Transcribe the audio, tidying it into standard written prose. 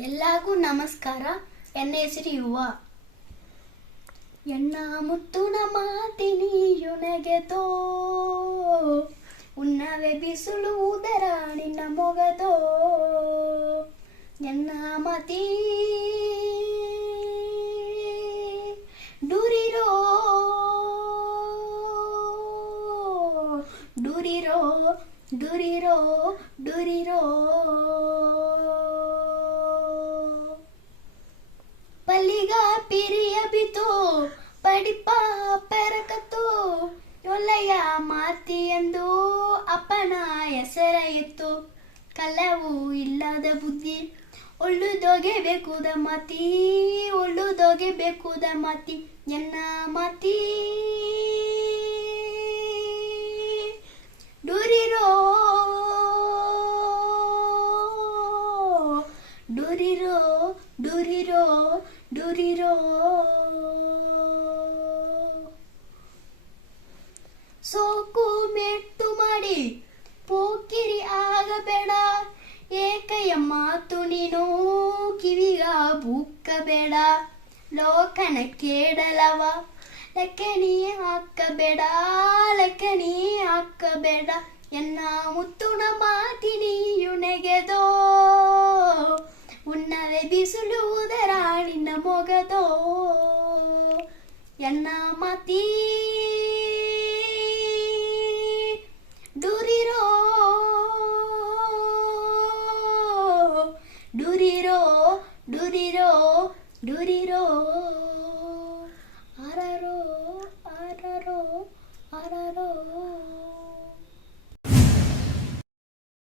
ಎಲ್ಲರಿಗೂ ನಮಸ್ಕಾರ. ನನ್ನ ಹೆಸರು ಯುವ. ಎನ್ನ ಮುತ್ತುನ ಮಾತಿನಿಯುನಗೆದೋ ಉನ್ನವೆ ಬಿಸಿಲು ಉದರ ನಿನ್ನ ಮೊಗದೋ ಎನ್ನ ಮತಿ ಡುರಿರೋ ಡುರಿರೋ ಡುರಿರೋ ಡುರಿರೋ ಪಲ್ಲಿಗ ಪಿರಿಯ ಬಿತು ಪಡಿಪ ಪೆರಕತ್ತು ಒಳ್ಳೆಯ ಮಾತಿ ಎಂದು ಅಪ್ಪನ ಹೆಸರ ಇತ್ತು. ಕಲವು ಇಲ್ಲದ ಬುದ್ಧಿ ಒಳ್ಳುದೋಗೆ ಬೇಕುದ ಮಾತಿ ಒಳ್ಳುದೋಗೆ ಬೇಕುದ ಮಾತಿ ಎನ್ನ ಮಾತಿ ಡುರಿರೋ ಡುರಿರೋ ಡುರಿರೋ ಡುರಿರೋ ಸೋಕು ಮೆಟ್ಟು ಮಾಡಿ ಪೋಕಿರಿ ಆಗಬೇಡ. ಏಕೆಯ ಮಾತು ನೀನು ಕಿವಿಗ ಬುಕ್ಕಬೇಡ. ಲೋಕನ ಕೇಳಲವ ಲೆಕ್ಕನಿ ಹಾಕಬೇಡ ಲೆಕ್ಕನಿ ಹಾಕಬೇಡ. ಎನ್ನ ಮುತ್ತುನ ಮಾತಿನಿಯುನಗೆದೋ ಉನ್ನವೆ ಬಿಸಿಲು ಉದರ ನಿನ್ನ ಮೊಗದೋ ಎನ್ನ ಮಾತಿ ಡುರಿರೋ ಡುರಿರೋ ಡುರಿರೋ ಡುರಿರೋ.